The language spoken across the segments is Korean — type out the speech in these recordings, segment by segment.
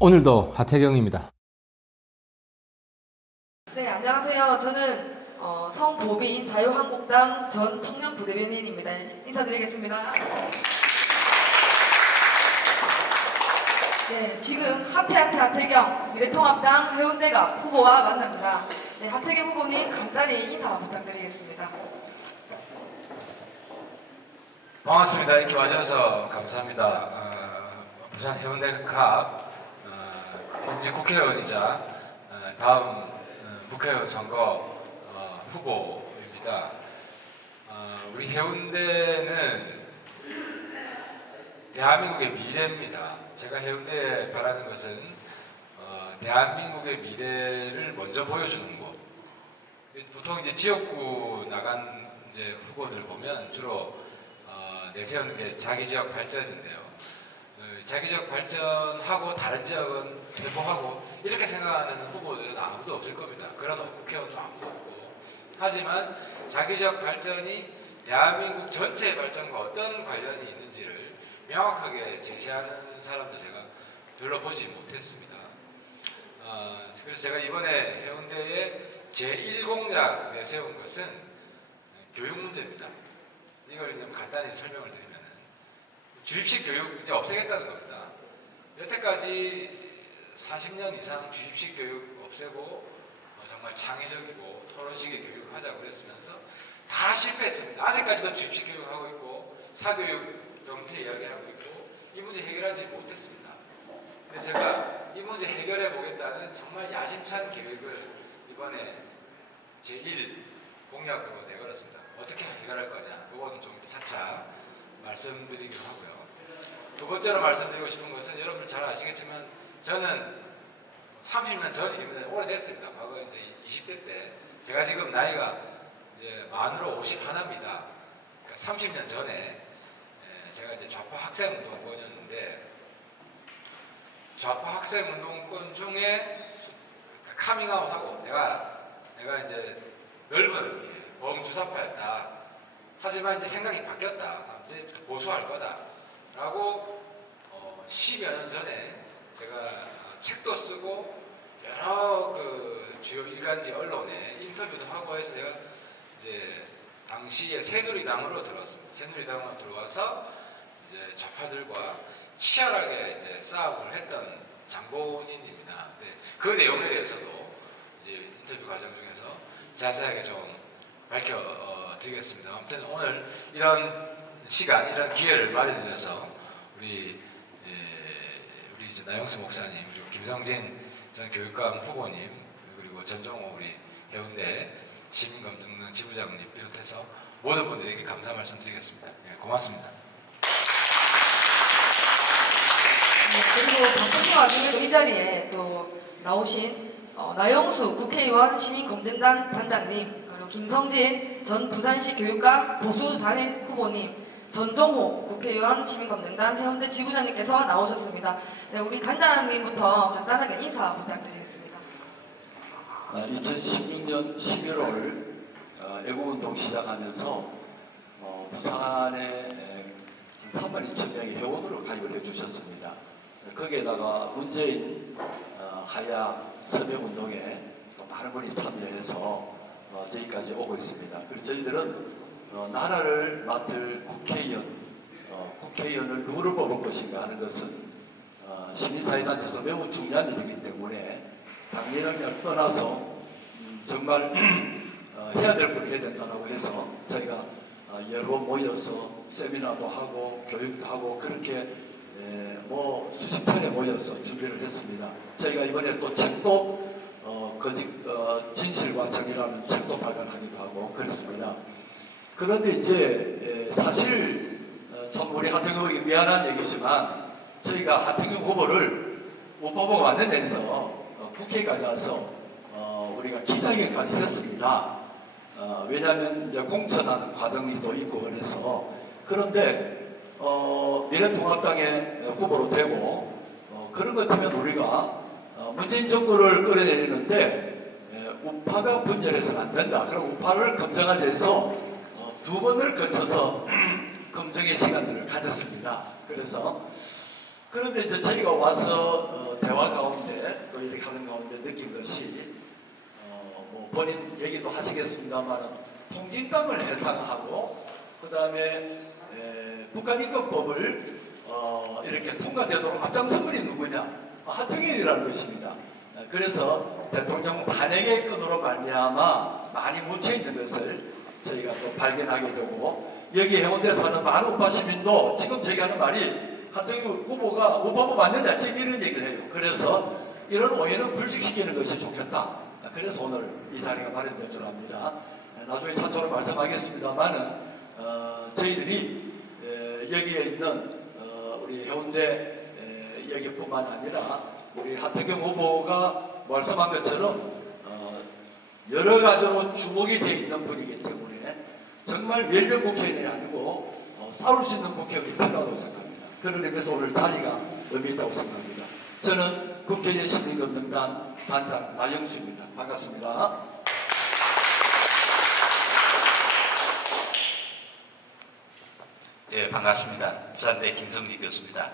오늘도 하태경입니다. 네, 안녕하세요. 저는 성보빈 자유한국당 전 청년부대변인입니다. 인사드리겠습니다. 네, 지금 하태경 미래통합당 해운대갑 후보와 만납니다. 네, 하태경 후보님 간단히 인사 부탁드리겠습니다. 반갑습니다. 이렇게 와주셔서 감사합니다. 부산 해운대갑 현재 국회의원이자 다음 국회의원 선거 후보입니다. 우리 해운대는 대한민국의 미래입니다. 제가 해운대에 바라는 것은 대한민국의 미래를 먼저 보여주는 곳. 보통 이제 지역구 나간 이제 후보들 보면 주로 내세우는 게 자기 지역 발전인데요. 자기 지역 발전하고 다른 지역은 퇴보하고 이렇게 생각하는 후보들은 아무도 없을 겁니다. 그런 국회의원도 아무도 없고. 하지만 자기 지역 발전이 대한민국 전체의 발전과 어떤 관련이 있는지를 명확하게 제시하는 사람도 제가 별로 보지 못했습니다. 그래서 제가 이번에 해운대에 제1공약 내세운 것은 교육 문제입니다. 이걸 좀 간단히 설명을 드리면 주입식 교육 이제 없애겠다는 겁니다. 여태까지 40년 이상 주입식 교육 없애고 정말 창의적이고 토론식의 교육을 하자고 그랬으면서 다 실패했습니다. 아직까지도 주입식 교육하고 있고 사교육 형태 이야기하고 있고 이 문제 해결하지 못했습니다. 그래서 제가 이 문제 해결해 보겠다는 정말 야심찬 계획을 이번에 제1 공약으로 내걸었습니다. 어떻게 해결할 거냐, 그건 좀 차차 말씀드리기로 하고요. 두 번째로 말씀드리고 싶은 것은 여러분 잘 아시겠지만 저는 30년 전 일입니다. 오래됐습니다. 과거 이제 20대 때 제가 지금 나이가 이제 만으로 51입니다. 그러니까 30년 전에 제가 이제 좌파 학생운동권이었는데 좌파 학생운동권 중에 카밍아웃하고 내가 이제 넓은 범주사파였다. 하지만 이제 생각이 바뀌었다. 이제 보수할 거다라고 10여 년 전에 제가 책도 쓰고 여러 그 주요 일간지 언론에 인터뷰도 하고 해서 제가 이제 당시에 새누리당으로 들어왔습니다. 새누리당으로 들어와서 이제 좌파들과 치열하게 이제 싸움을 했던 장본인입니다. 그 내용에 대해서도 이제 인터뷰 과정 중에서 자세하게 좀 밝혀드리겠습니다. 아무튼 오늘 이런 시간, 이런 기회를 마련해 주셔서 우리 이제 나영수 목사님, 그리고 김성진 전 교육감 후보님, 그리고 전종호 우리 해운대 시민검증단 지부장님 비롯해서 모든 분들에게 감사 말씀드리겠습니다. 고맙습니다. 그리고 바쁘신 와중에도 이 자리에 또 나오신 나영수 국회의원 시민검증단 단장님, 그리고 김성진 전 부산시 교육감 보수 단일 후보님, 전종호 국회의원 시민검증단 해운대 지부장님께서 나오셨습니다. 네, 우리 단장님부터 간단하게 인사 부탁드리겠습니다. 2016년 11월 애국운동 시작하면서 부산에 3만 2천 명의 회원으로 가입을 해주셨습니다. 거기에다가 문재인 하야 서명운동에 많은 분이 참여해서 저기까지 오고 있습니다. 그래서 저희들은 나라를 맡을 국회의원을 누구를 뽑을 것인가 하는 것은 시민사회단체에서 매우 중요한 일이기 때문에 당연을 떠나서 정말 해야 될 걸 해야 된다고 해서 저희가 여러 번 모여서 세미나도 하고 교육도 하고 그렇게 수십 편에 모여서 준비를 했습니다. 저희가 이번에 또 책도 진실과 정의라는 책도 발간하기도 하고 그렇습니다. 그런데 이제 사실 참 우리 하태경 후보에게 미안한 얘기지만 저희가 하태경 후보를 못 뽑아고 왔는 데서 국회까지 와서 우리가 기자회견까지 했습니다. 왜냐하면 이제 공천하는 과정이 또 있고 그래서 그런데 미래통합당의 후보로 되고 그런 것 때문에 우리가 문재인 정부를 끌어내리는데 우파가 분열해서는 안 된다. 그럼 우파를 검증하기 위해서 두 번을 거쳐서 검증의 시간들을 가졌습니다. 그래서 그런데 이제 저희가 와서 대화 가운데 또 이렇게 하는 가운데 느낀 것이 뭐 본인 얘기도 하시겠습니다만 통진당을 해상하고 그 다음에 북한인권법을 이렇게 통과되도록 앞장선 분이 누구냐? 하통인이라는 것입니다. 그래서 대통령 탄핵의 건으로 말미암아 많이 묻혀있는 것을 저희가 또 발견하게 되고 여기 해운대 사는 많은 우파 시민도 지금 저희가 하는 말이 하통인 후보가 우파부 맞느냐 지금 이런 얘기를 해요. 그래서 이런 오해는 불식시키는 것이 좋겠다. 그래서 오늘 이 자리가 마련된 줄 압니다. 나중에 차차로 말씀하겠습니다만은 저희들이 여기에 있는 우리 해운대 여기뿐만 아니라 우리 하태경 후보가 말씀한 것처럼 여러 가지로 주목이 되어 있는 분이기 때문에 정말 연령 국회의원이 아니고 싸울 수 있는 국회의원이 필요하다고 생각합니다. 그런 의미에서 오늘 자리가 의미 있다고 생각합니다. 저는 국회의원 시민검증단 단장 나영수입니다. 반갑습니다. 예, 반갑습니다. 부산대 김성기 교수입니다.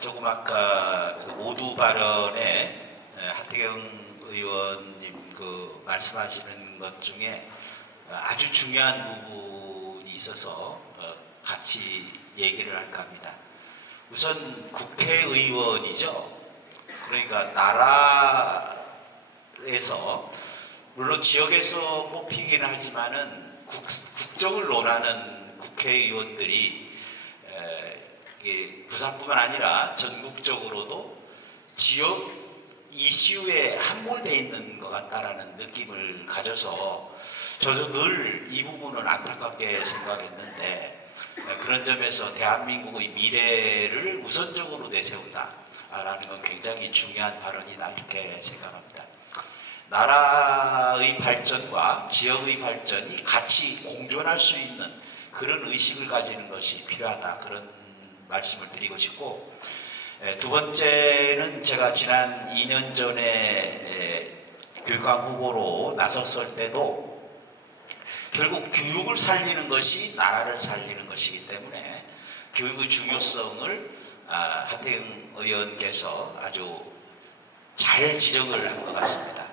조금 아까 그 모두 발언에 하태경 의원님 그 말씀하시는 것 중에 아주 중요한 부분이 있어서 같이 얘기를 할까 합니다. 우선 국회의원이죠. 그러니까 나라에서 물론 지역에서 뽑히기는 하지만은 국정을 논하는 국회의원들이 부산뿐만 아니라 전국적으로도 지역 이슈에 함몰되어 있는 것 같다라는 느낌을 가져서 저도 늘 이 부분은 안타깝게 생각했는데 그런 점에서 대한민국의 미래를 우선적으로 내세운다라는 건 굉장히 중요한 발언이다 이렇게 생각합니다. 나라의 발전과 지역의 발전이 같이 공존할 수 있는 그런 의식을 가지는 것이 필요하다 그런 말씀을 드리고 싶고 두 번째는 제가 지난 2년 전에 교육감 후보로 나섰을 때도 결국 교육을 살리는 것이 나라를 살리는 것이기 때문에 교육의 중요성을 하태경 의원께서 아주 잘 지적을 한 것 같습니다.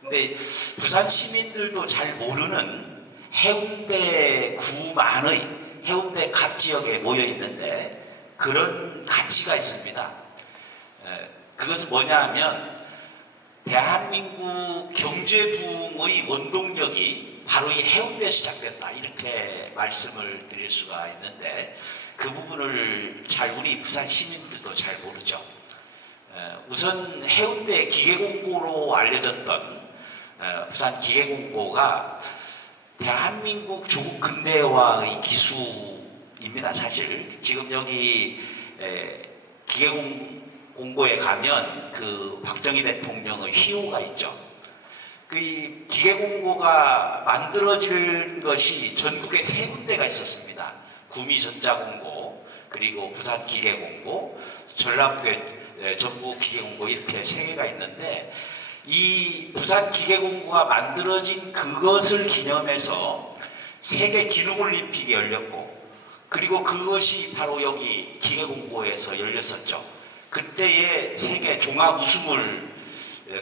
근데 부산 시민들도 잘 모르는 해운대 구만의 해운대 각 지역에 모여 있는데 그런 가치가 있습니다. 그것은 뭐냐 하면 대한민국 경제부흥의 원동력이 바로 이 해운대에 시작됐다 이렇게 말씀을 드릴 수가 있는데 그 부분을 잘 우리 부산 시민들도 잘 모르죠. 우선 해운대 기계공고로 알려졌던 부산 기계공고가 대한민국 조국 근대화의 기수입니다. 사실 지금 여기 기계공고에 가면 그 박정희 대통령의 휘호가 있죠. 그 기계공고가 만들어진 것이 전국에 세 군데가 있었습니다. 구미전자공고, 그리고 부산 기계공고, 전북의 전북 기계공고 이렇게 세 개가 있는데 이 부산 기계공고가 만들어진 그것을 기념해서 세계 기능올림픽이 열렸고 그리고 그것이 바로 여기 기계공고에서 열렸었죠. 그때의 세계 종합 우승을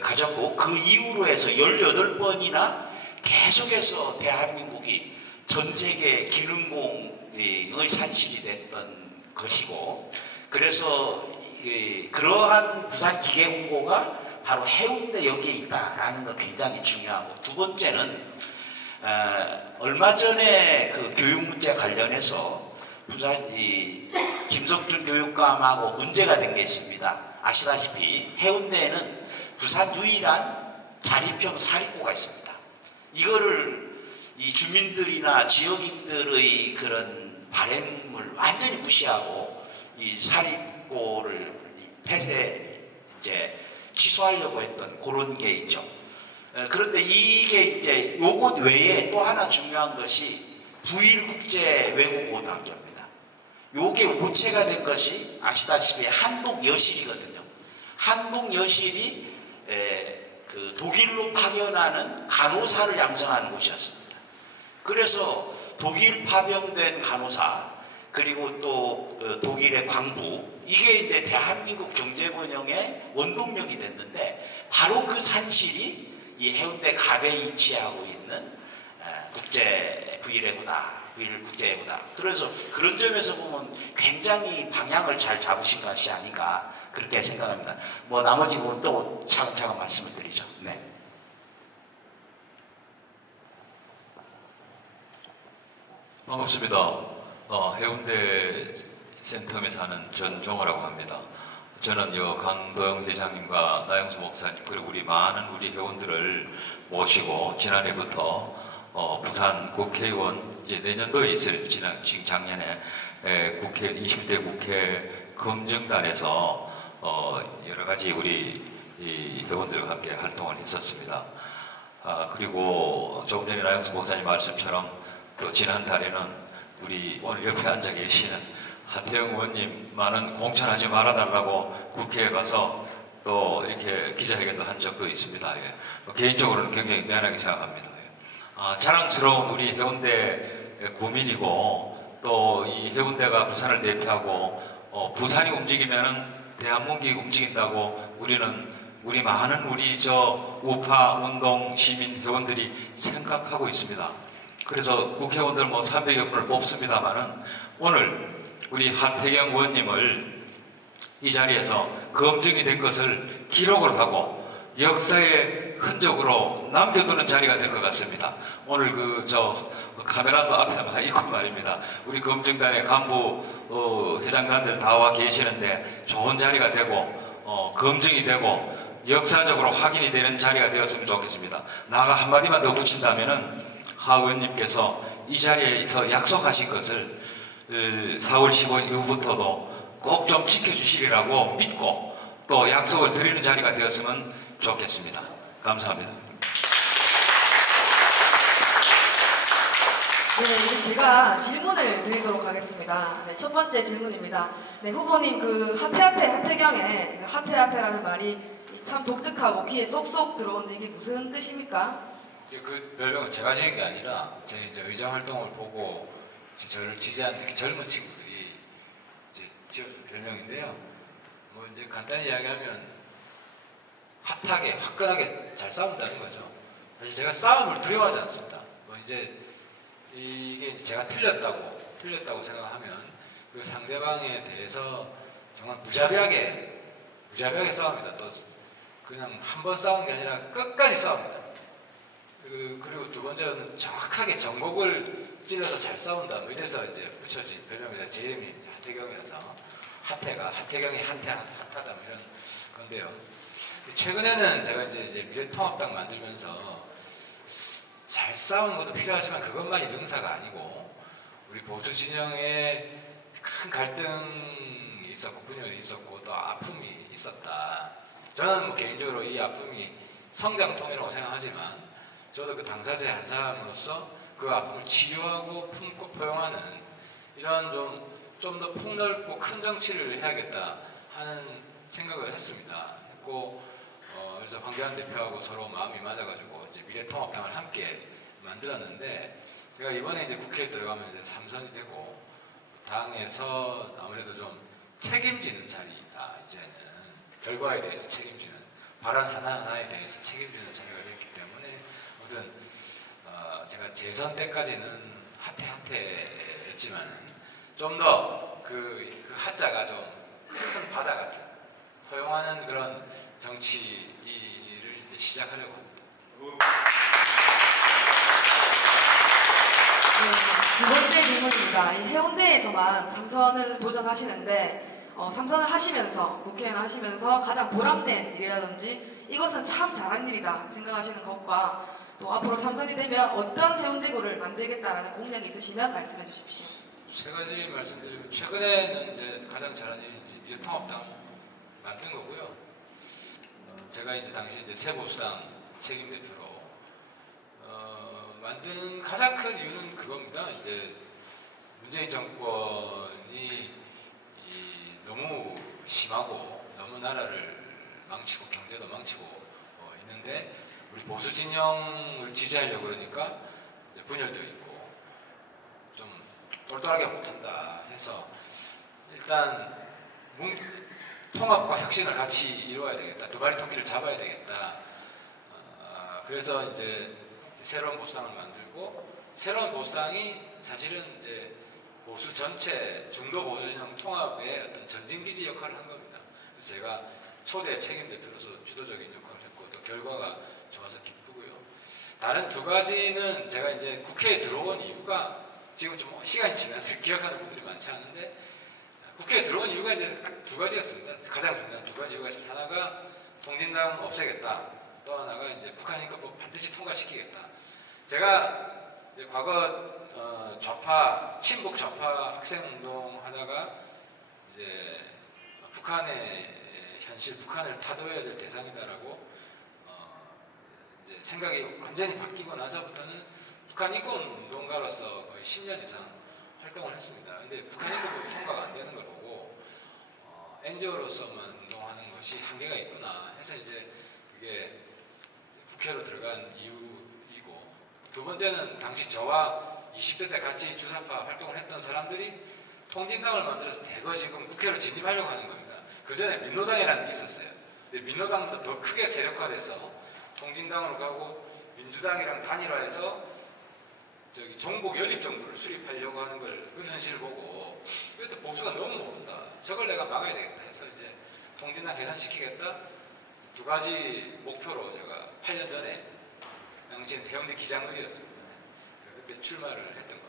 가졌고 그 이후로 해서 18번이나 계속해서 대한민국이 전 세계 기능공의 산실이 됐던 것이고 그래서 그러한 부산 기계공고가 바로 해운대 여기에 있다라는 거 굉장히 중요하고 두 번째는 얼마 전에 그 교육 문제 관련해서 부산 김석준 교육감하고 문제가 된 게 있습니다. 아시다시피 해운대에는 부산 유일한 자립형 사립고가 있습니다. 이거를 이 주민들이나 지역인들의 그런 바램을 완전히 무시하고 이 사립고를 폐쇄 이제 취소하려고 했던 그런 게 있죠. 그런데 이게 이제 요것 외에 또 하나 중요한 것이 부일국제외국고등학교입니다. 요게 고체가 된 것이 아시다시피 한독여실이거든요. 한독여실이 그 독일로 파견하는 간호사를 양성하는 곳이었습니다. 그래서 독일 파병된 간호사 그리고 또 독일의 광부, 이게 이제 대한민국 경제 번영의 원동력이 됐는데, 바로 그 산실이 이 해운대 갑에 위치하고 있는 국제 브이레고다. 브이를 국제예고다. 그래서 그런 점에서 보면 굉장히 방향을 잘 잡으신 것이 아닌가 그렇게 생각합니다. 뭐 나머지 부분 또 차근차근 말씀을 드리죠. 네. 반갑습니다. 해운대 센텀에 사는 전종호라고 합니다. 저는 강도영 회장님과 나영수 목사님 그리고 많은 우리 회원들을 모시고 지난해부터 부산 국회의원 이제 내년도에 있을 지금 작년에 국회 20대 국회 검증단에서 여러 가지 우리 이 회원들과 함께 활동을 했었습니다. 그리고 조금 전에 나영수 목사님 말씀처럼 또 지난달에는 우리 오늘 옆에 앉아 계시는 하태영 의원님 많은 공천하지 말아달라고 국회에 가서 또 이렇게 기자회견도 한 적도 있습니다. 예. 개인적으로는 굉장히 미안하게 생각합니다. 예. 자랑스러운 우리 해운대 구민이고 또 이 해운대가 부산을 대표하고 부산이 움직이면은 대한민국이 움직인다고 우리 많은 우파 운동 시민 회원들이 생각하고 있습니다. 그래서 국회의원들 300여 분을 뽑습니다만은 오늘 우리 하태경 의원님을 이 자리에서 검증이 된 것을 기록을 하고 역사의 흔적으로 남겨두는 자리가 될 것 같습니다. 오늘 카메라도 앞에만 있고 말입니다. 우리 검증단의 간부 회장단들 다 와 계시는데 좋은 자리가 되고 검증이 되고 역사적으로 확인이 되는 자리가 되었으면 좋겠습니다. 나가 한마디만 더 붙인다면은 하 의원님께서 이 자리에서 약속하신 것을 4월 15일 이후부터도 꼭 좀 지켜주시리라고 믿고 또 약속을 드리는 자리가 되었으면 좋겠습니다. 감사합니다. 네, 이제 제가 질문을 드리도록 하겠습니다. 네, 첫 번째 질문입니다. 네, 후보님 하태경의 하태라는 말이 참 독특하고 귀에 쏙쏙 들어오는데 이게 무슨 뜻입니까? 그 별명은 제가 지은 게 아니라 제 이제 의정 활동을 보고 저를 지지하는 특히 젊은 친구들이 이제 지어준 별명인데요. 뭐 이제 간단히 이야기하면 핫하게 화끈하게 잘 싸운다는 거죠. 사실 제가 싸움을 두려워하지 않습니다. 뭐 이제 이게 제가 틀렸다고 생각하면 그 상대방에 대해서 정말 무자비하게 싸웁니다. 또 그냥 한 번 싸우는 게 아니라 끝까지 싸웁니다. 그리고 두 번째는 정확하게 전곡을 찔러서 잘 싸운다. 뭐 이래서 이제 붙여진 별명이다. 제 이름이 하태경이라서 하태경이 핫하다 뭐 이런 건데요. 최근에는 제가 이제 미래통합당 만들면서 잘 싸우는 것도 필요하지만 그것만이 능사가 아니고 우리 보수 진영에 큰 갈등이 있었고 분열이 있었고 또 아픔이 있었다. 저는 뭐 개인적으로 이 아픔이 성장통이라고 생각하지만 저도 그 당사자의 한 사람으로서 그 아픔을 치료하고 품고 포용하는 이런 좀 더 폭넓고 큰 정치를 해야겠다 하는 생각을 했습니다. 그래서 황교안 대표하고 서로 마음이 맞아가지고 이제 미래통합당을 함께 만들었는데 제가 이번에 이제 국회에 들어가면 이제 3선이 되고 당에서 아무래도 좀 책임지는 자리다. 이제는 결과에 대해서 책임지는 발언 하나하나에 대해서 책임지는 자리가 됐기 때문에 아무튼 제가 재선 때까지는 핫했지만 좀 더 그 하자가 좀 큰 바다 같은 허용하는 그런 정치를 이제 시작하려고 합니다. 네, 두 번째 질문입니다. 이 해운대에서만 3선을 도전하시는데 3선을 하시면서 국회의원 하시면서 가장 보람된 일이라든지 이것은 참 잘한 일이다 생각하시는 것과 또 앞으로 3선이 되면 어떤 해운대구를 만들겠다라는 공약이 있으시면 말씀해 주십시오. 세 가지 말씀드리면 최근에는 이제 가장 잘한 일이 미래통합당 만든 거고요. 제가 이제 당시 이제 새보수당 책임 대표로 만든 가장 큰 이유는 그겁니다. 이제 문재인 정권이 너무 심하고 너무 나라를 망치고 경제도 망치고 있는데 우리 보수 진영을 지지하려고 그러니까 이제 분열되어 있고 좀 똘똘하게 못한다 해서 일단 통합과 혁신을 같이 이루어야 되겠다. 두 마리 토끼를 잡아야 되겠다. 그래서 이제 새로운 보수당을 만들고 새로운 보수당이 사실은 이제 보수 전체 중도 보수 진영 통합의 어떤 전진기지 역할을 한 겁니다. 그래서 제가 초대 책임 대표로서 주도적인 역할을 했고 또 결과가 좋아서 기쁘고요. 다른 두 가지는 제가 이제 국회에 들어온 이유가 지금 좀 시간이 지나서 기억하는 분들이 많지 않은데 국회에 들어온 이유가 이제 딱 두 가지였습니다. 가장 중요한 두 가지 이유가 있습니다. 하나가 통진당 없애겠다. 또 하나가 이제 북한 인권법 반드시 통과시키겠다. 제가 이제 과거 좌파 친북 좌파 학생 운동 하다가 이제 북한의 현실, 북한을 타도해야 될 대상이다라고 이제 생각이 완전히 바뀌고 나서부터는 북한 인권 운동가로서 거의 10년 이상 활동을 했습니다. 근데 북한 인권법이 통과가 안 되는 걸 보고 NGO로서만 운동하는 것이 한계가 있구나 해서 이제 그게 국회로 들어간 이유이고 두 번째는 당시 저와 20대 때 같이 주사파 활동을 했던 사람들이 통진당을 만들어서 대거 지금 국회로 진입하려고 하는 겁니다. 그 전에 민노당이라는 게 있었어요. 근데 민노당도 더 크게 세력화돼서 통진당으로 가고 민주당이랑 단일화해서 저기 종북 연립 정부를 수립하려고 하는 걸 그 현실을 보고 그래도 보수가 너무 모른다. 저걸 내가 막아야 되겠다 해서 이제 통진당 개선시키겠다. 두 가지 목표로 제가 8년 전에 당시엔 해운대 기장을이었습니다. 그때 출마를 했던 겁니다.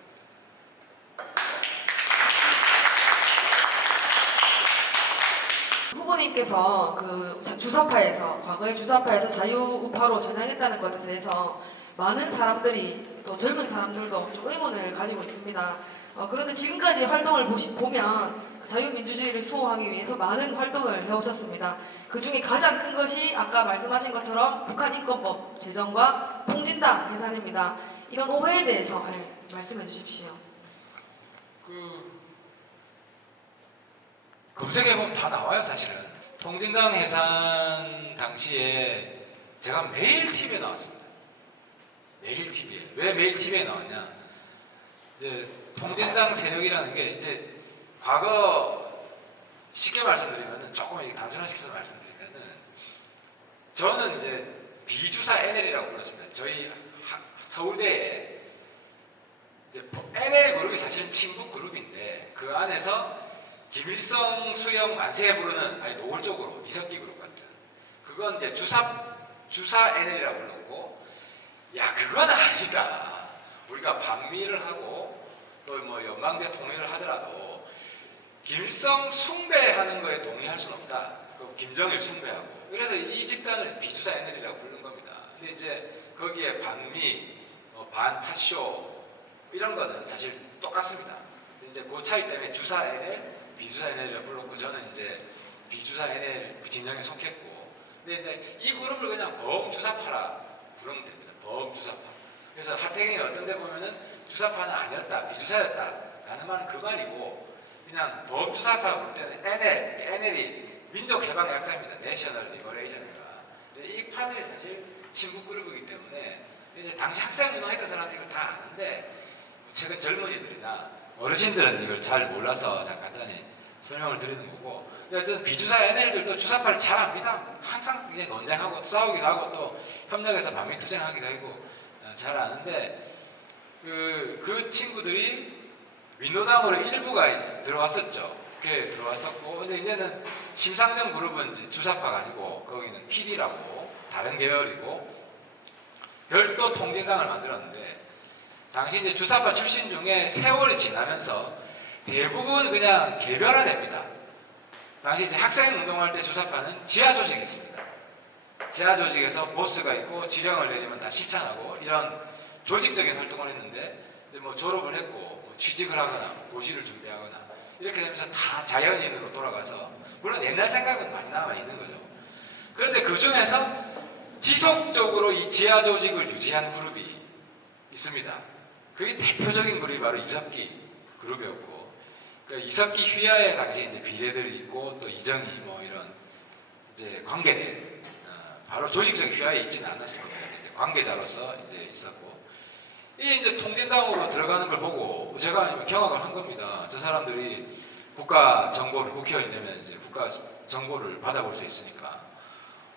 후보님께서 그 주사파에서 과거의 주사파에서 자유우파로 전향했다는 것에 대해서 많은 사람들이 또 젊은 사람들도 좀 의문을 가지고 있습니다. 그런데 지금까지 활동을 보면 자유민주주의를 수호하기 위해서 많은 활동을 해오셨습니다. 그 중에 가장 큰 것이 아까 말씀하신 것처럼 북한 인권법 제정과 통진당 해산입니다. 이런 오해에 대해서 말씀해 주십시오. 검색해보면 다 나와요, 사실은. 통진당 해산 당시에 제가 매일 TV에 나왔습니다. 매일 TV에. 왜 매일 TV에 나왔냐? 이제 통진당 세력이라는 게 이제 과거 쉽게 말씀드리면 조금 단순화시켜서 말씀드리면은 저는 이제 비주사 NL이라고 불렀습니다. 저희 서울대에 이제 NL 그룹이 사실은 친북 그룹인데 그 안에서 김일성, 수영, 만세 부르는 아니 노골적으로 이석기 그룹 같은 그건 이제 주사 NL이라고 불렀고 야 그건 아니다. 우리가 방미를 하고 또 뭐 연방제 통일을 하더라도 김일성 숭배하는 거에 동의할 수는 없다. 김정일 숭배하고 그래서 이 집단을 비주사 NL이라고 부르는 겁니다. 근데 이제 거기에 반미, 반타쇼 이런 거는 사실 똑같습니다. 이제 그 차이 때문에 주사 NL, 비주사 NL이라고 불렀고 저는 이제 비주사 NL 진영에 속했고 근데 이 그룹을 그냥 범주사파라 부르면 됩니다. 범주사파. 그래서 하태경이 어떤 데 보면은 주사파는 아니었다, 비주사였다 라는 말은 그거 아니고 그냥 범주사파 볼 때는 NL이 민족해방의 약자입니다. 내셔널 리버레이션이라. 이 파들이 사실 친북 그룹이기 때문에 이제 당시 학생운동 했던 사람들이 이걸 다 아는데 최근 젊은이들이나 어르신들은 이걸 잘 몰라서 잠깐 간단히 설명을 드리는 거고 어쨌든 비주사 NL들도 주사파를 잘 압니다. 항상 이제 논쟁하고 싸우기도 하고 또 협력해서 반미 투쟁하기도 하고 잘 아는데 그 친구들이 민노당으로 일부가 들어왔었죠. 국회에 들어왔었고 근데 이제는 심상정 그룹은 이제 주사파가 아니고 거기는 PD라고 다른 계열이고 별도 통진당을 만들었는데 당시 이제 주사파 출신 중에 세월이 지나면서 대부분 그냥 개별화됩니다. 당시 이제 학생 운동할 때 주사파는 지하 조직이 있습니다. 지하 조직에서 보스가 있고 지령을 내리면 다 실천하고 이런 조직적인 활동을 했는데 이제 뭐 졸업을 했고 뭐 취직을 하거나 고시를 준비하거나 이렇게 되면서 다 자연인으로 돌아가서 물론 옛날 생각은 많이 남아 있는 거죠. 그런데 그 중에서 지속적으로 이 지하 조직을 유지한 그룹이 있습니다. 그게 대표적인 그룹이 바로 이석기 그룹이었고, 그러니까 이석기 휘하에 당시 이제 비례들이 있고 또 이정희 뭐 이런 이제 관계들, 바로 조직적 휘하에 있지는 않았을 겁니다. 이제 관계자로서 이제 있었고, 이게 이제 통진당으로 들어가는 걸 보고 제가 경악을 한 겁니다. 저 사람들이 국가 정보를 국회의원 되면 이제 국가 정보를 받아볼 수 있으니까.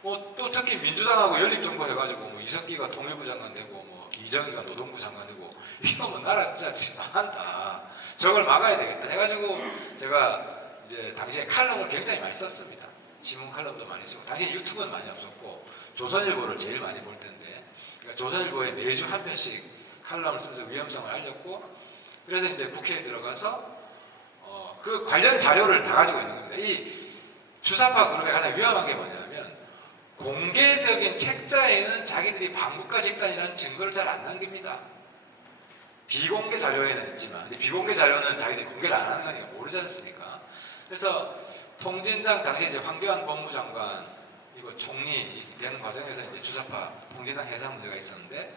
또 특히 민주당하고 연립정부 해가지고 뭐 이석기가 통일부 장관 되고 뭐 이정희가 노동부 장관 되고 이거 뭐 나라 진짜 망한다. 저걸 막아야 되겠다 해가지고 제가 이제 당시에 칼럼을 굉장히 많이 썼습니다. 신문 칼럼도 많이 쓰고 당시에 유튜브는 많이 없었고 조선일보를 제일 많이 볼 텐데 그러니까 조선일보에 매주 한 편씩 칼럼을 쓰면서 위험성을 알렸고 그래서 이제 국회에 들어가서 그 관련 자료를 다 가지고 있는 겁니다. 이 주사파 그룹의 가장 위험한 게 뭐냐면 공개적인 책자에는 자기들이 반국가 집단이라는 증거를 잘 안 남깁니다. 비공개 자료에는 있지만 근데 비공개 자료는 자기들이 공개를 안 하는 거니까 모르지 않습니까? 그래서 통진당 당시 이제 황교안 법무장관 이거 총리 되는 과정에서 이제 주사파 통진당 해산 문제가 있었는데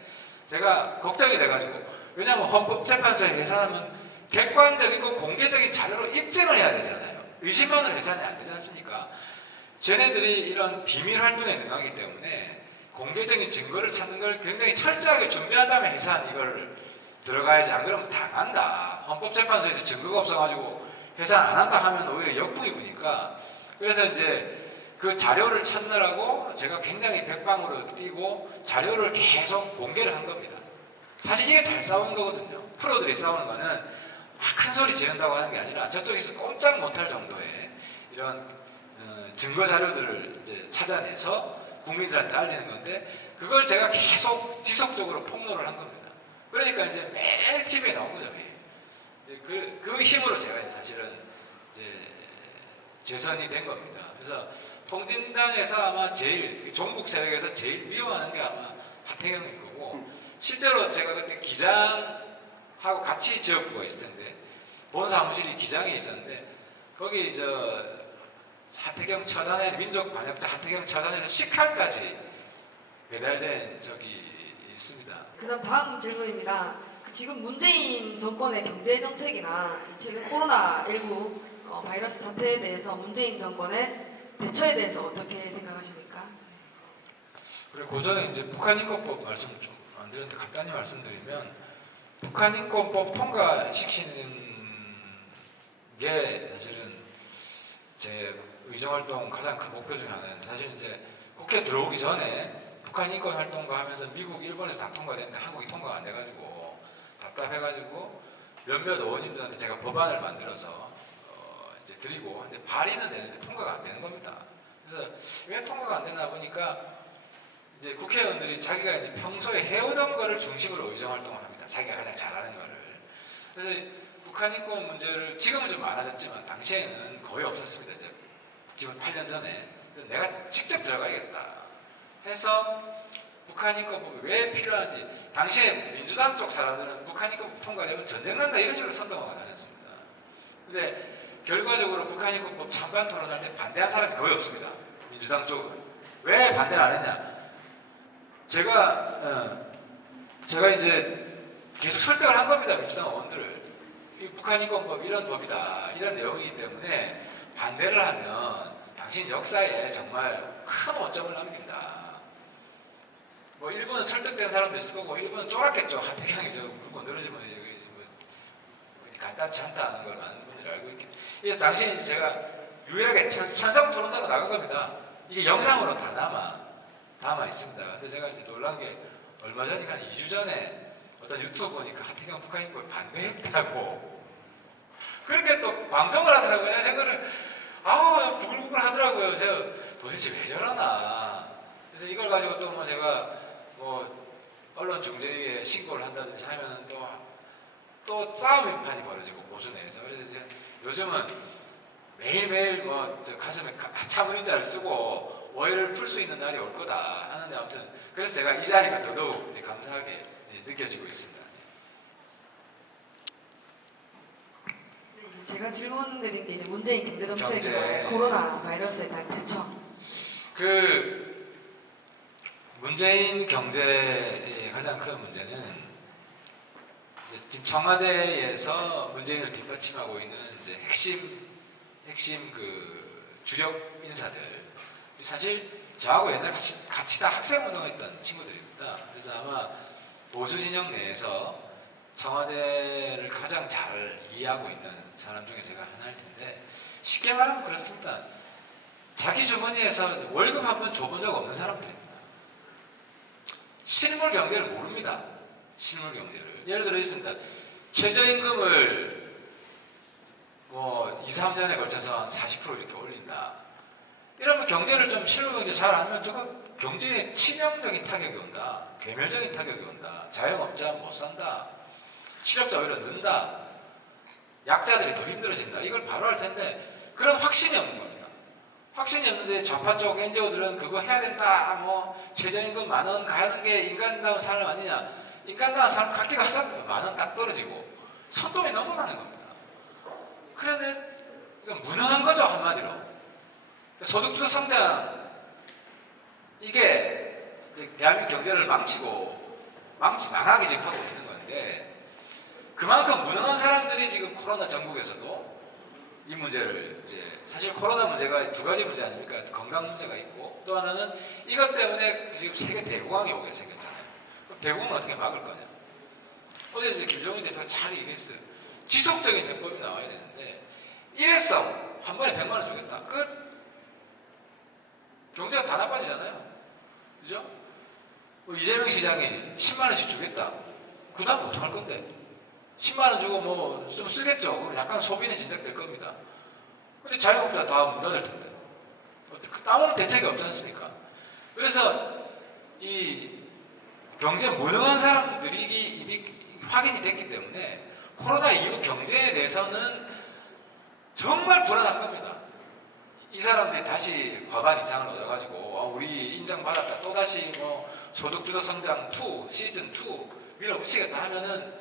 제가 걱정이 돼가지고 왜냐하면 헌법재판소에 해산하면 객관적이고 공개적인 자료로 입증을 해야 되잖아요. 의심만으로 해산이 안 되지 않습니까? 쟤네들이 이런 비밀 활동에 능하기 때문에 공개적인 증거를 찾는 걸 굉장히 철저하게 준비한 다음에 해산 이걸 들어가야지 안 그러면 당한다. 헌법재판소에서 증거가 없어가지고 해산 안 한다 하면 오히려 역풍이 부니까 그래서 이제 그 자료를 찾느라고 제가 굉장히 백방으로 뛰고 자료를 계속 공개를 한 겁니다. 사실 이게 잘 싸우는 거거든요. 프로들이 싸우는 거는 막 큰 소리 지른다고 하는 게 아니라 저쪽에서 꼼짝 못할 정도의 이런 증거 자료들을 이제 찾아내서 국민들한테 알리는 건데 그걸 제가 계속 지속적으로 폭로를 한 겁니다. 그러니까 이제 매일 TV에 나온 거죠. 이제 그 힘으로 제가 사실은 이제 재선이 된 겁니다. 그래서 통진당에서 아마 제일 종북 세력에서 제일 미워하는 게 아마 하태경일 거고 실제로 제가 그때 기장하고 같이 지역구가 있을 텐데 본 사무실이 기장에 있었는데 거기 하태경 처단에 민족 반역자 하태경 처단에서 식칼까지 배달된 적이 있습니다. 그다음 다음 질문입니다. 지금 문재인 정권의 경제 정책이나 최근 코로나19 바이러스 사태에 대해서 문재인 정권의 대처에 대해서 어떻게 생각하십니까? 그리고 그 전에 이제 북한인권법 말씀을 좀 안 드렸는데 간단히 말씀드리면 북한인권법 통과시키는 게 사실은 제 의정활동 가장 큰 목표 중에 하나는 사실 이제 국회 들어오기 전에 북한인권 활동가 하면서 미국, 일본에서 다 통과됐는데 한국이 통과가 안 돼가지고 답답해가지고 몇몇 의원님들한테 제가 법안을 만들어서 이제 드리고 근데 발의는 되는데 통과가 안 되는 겁니다. 그래서 왜 통과가 안 되나 보니까 이제 국회의원들이 자기가 이제 평소에 해오던 거를 중심으로 의정활동을 합니다. 자기가 가장 잘하는 거를. 그래서 북한인권 문제를 지금은 좀 많아졌지만 당시에는 거의 없었습니다. 이제 지금 8년 전에 내가 직접 들어가야겠다 해서 북한인권법이 왜 필요한지 당시에 민주당 쪽 사람들은 북한인권법 통과되면 전쟁 난다 이런 식으로 선동하고 다녔습니다. 근데 결과적으로 북한인권법 찬반 토론할 때 반대한 사람이 거의 없습니다. 민주당 쪽은. 왜 반대를 안 했냐? 제가 이제 계속 설득을 한 겁니다. 민주당 의원들을. 이 북한인권법 이런 법이다. 이런 내용이기 때문에 반대를 하면 당신 역사에 정말 큰 오점을 남깁니다. 뭐 일본은 설득된 사람도 있을 거고 일본은 쫄았겠죠. 하태경이 굵고 늘어지면 뭐 간단치 않다는 걸 많은 분들이 알고 있기 때문에 그래서 당시 제가 유일하게 찬성 토론자가 나간 겁니다. 이게 영상으로 다 남아 있습니다. 근데 제가 이제 놀란 게 얼마 전이니까 한 2주 전에 어떤 유튜브 보니까 하태경 북한인권 반대했다고 그렇게 또 방송을 하더라고요. 저거를 부글부글 하더라고요. 제가 도대체 왜 저러나. 그래서 이걸 가지고 또 뭐 제가 뭐 언론중재위에 신고를 한다든지 하면은 또 싸움판이 벌어지고 보수 내에서. 그래서 이제 요즘은 매일매일 저 가슴에 가참 의자를 쓰고 오해를 풀 수 있는 날이 올 거다 하는데 아무튼 그래서 제가 이 자리가 더더욱 이제 감사하게 느껴지고 있습니다. 네, 제가 질문드린 게 이제 문재인 경제 정책이나 경제. 코로나 바이러스에 대한 대처. 문재인 경제의 가장 큰 문제는 이제 지금 청와대에서 문재인을 뒷받침하고 있는 이제 핵심 주력 인사들. 사실 저하고 옛날 같이 다 학생운동했던 친구들입니다. 그래서 아마 보수 진영 내에서 청와대를 가장 잘 이해하고 있는 사람 중에 제가 하나일 텐데 쉽게 말하면 그렇습니다. 자기 주머니에서 월급 한 번 줘본 적 없는 사람들입니다. 실물 경제를 모릅니다. 실물 경제를. 예를 들어 있습니다. 최저임금을 뭐 2, 3년에 걸쳐서 한 40% 이렇게 올린다. 이러면 경제를 좀 실물 경제 잘 알면 저거 경제에 치명적인 타격이 온다. 괴멸적인 타격이 온다. 자영업자 못 산다. 실업자 오히려 는다. 약자들이 더 힘들어진다. 이걸 바로 할 텐데 그런 확신이 없는 겁니다. 확신이 없는데 좌파 쪽 NGO들은 그거 해야 된다. 뭐 최저임금 10,000원 가는 게 인간다운 삶 아니냐. 인간다운 삶 갖기가 하자 10,000원 딱 떨어지고 선동이 너무 많은 겁니다. 그런데 이건 무능한 거죠 한마디로. 소득주도 성장 이게 이제 대한민국 경제를 망하게 지금 하고 있는 건데 그만큼 무능한 사람들이 지금 코로나 전국에서도 이 문제를 이제 사실 코로나 문제가 두 가지 문제 아닙니까? 건강 문제가 있고 또 하나는 이것 때문에 지금 세계 대공황이 오게 생겼잖아요. 그럼 대공황을 어떻게 막을 거냐? 어제 이제 김종인 대표가 잘 얘기했어요. 지속적인 대법이 나와야 되는데 일회성 한 번에 100만 원 주겠다. 끝. 경제가 다 나빠지잖아요. 그죠? 뭐 이재명 시장이 10만 원씩 주겠다. 그 다음 어떡할 건데? 10만 원 주고 뭐 좀 쓰겠죠. 그럼 약간 소비는 진작될 겁니다. 근데 자영업자 다 문 닫을 텐데. 아무런 대책이 없지 않습니까? 그래서 이 경제 무능한 사람들이 이미 확인이 됐기 때문에 코로나 이후 경제에 대해서는 정말 불안할 겁니다. 이 사람들이 다시 과반 이상을 얻어가지고 우리 인정받았다. 또다시 뭐 소득주도 성장 2, 시즌 2 밀어붙이겠다 하면은